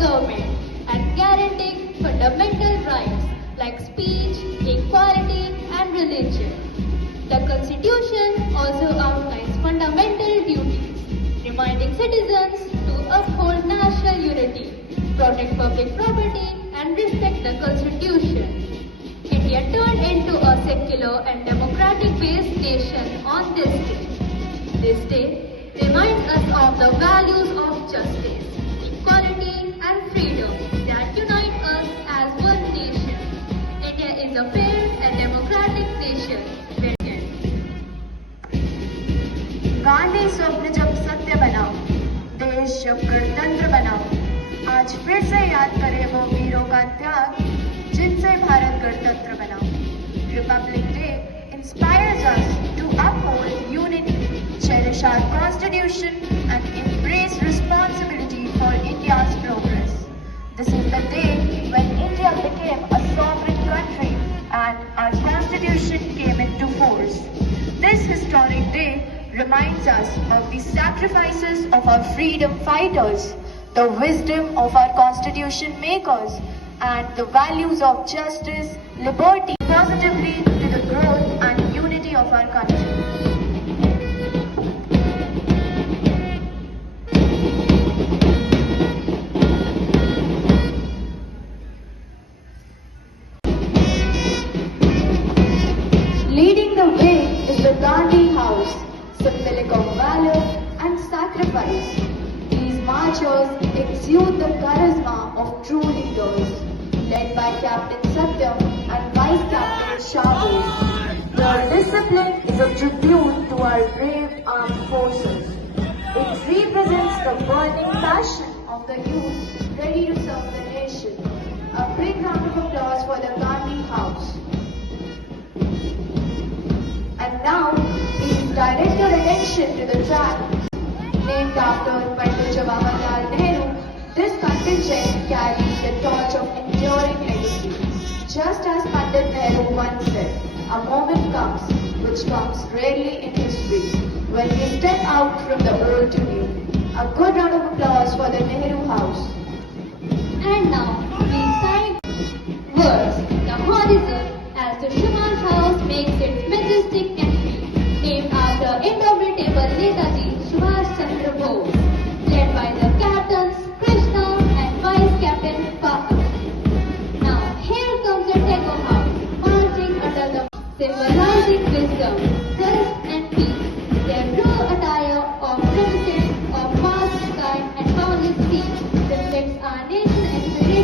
government and guaranteeing fundamental rights like speech, equality, and religion. The Constitution also outlines fundamental duties, reminding citizens to uphold national unity, protect public property, and respect the Constitution. India turned into a secular and democratic-based nation on this day. This day reminds us of the values of justice, equality, and freedom that unite us as one nation. India is a fair and democratic nation. Gandhi स्वप्न जब सत्य बना, देश जब गणतंत्र बना, आज फिर से याद करें वो वीरों का त्याग जिनसे भारत गणतंत्र बना. Republic Day inspires us to uphold unity, cherish our constitution and embrace responsibility for India's progress. This is the day when India became a sovereign country and our constitution came into force. This historic day reminds us of the sacrifices of our freedom fighters, the wisdom of our constitution makers, and the values of justice, liberty, positively to the growth and unity of our country. Leading the way is the Gandhi House, symbolic of valor and sacrifice. These marchers exude the charisma of true leaders, led by Captain Satyam and Vice Captain Shahid. Their discipline is a tribute to our brave armed forces. It represents the burning passion of the youth ready to serve the nation. A big round of applause for the Gandhi House. And now, please direct your attention to the track. Named after Pandit Jawaharlal Nehru, this contingent carries the torch of enduring legacy. Just as Pandit Nehru once said, a moment comes, which comes rarely in history, when we step out from the old to new. A good round of applause for the Nehru House. And now, please sign words, the horizon, as the Shuman House makes its majestic entry, named after indomitable Netaji Subhash Chandra Bose, led by the captains Krishna and Vice Captain Papa. Now, here comes the Tego House, marching under the symbolizing wisdom, trust and peace. Their blue attire of reminiscent of vast sky and boundless sea reflects our nation's aspiration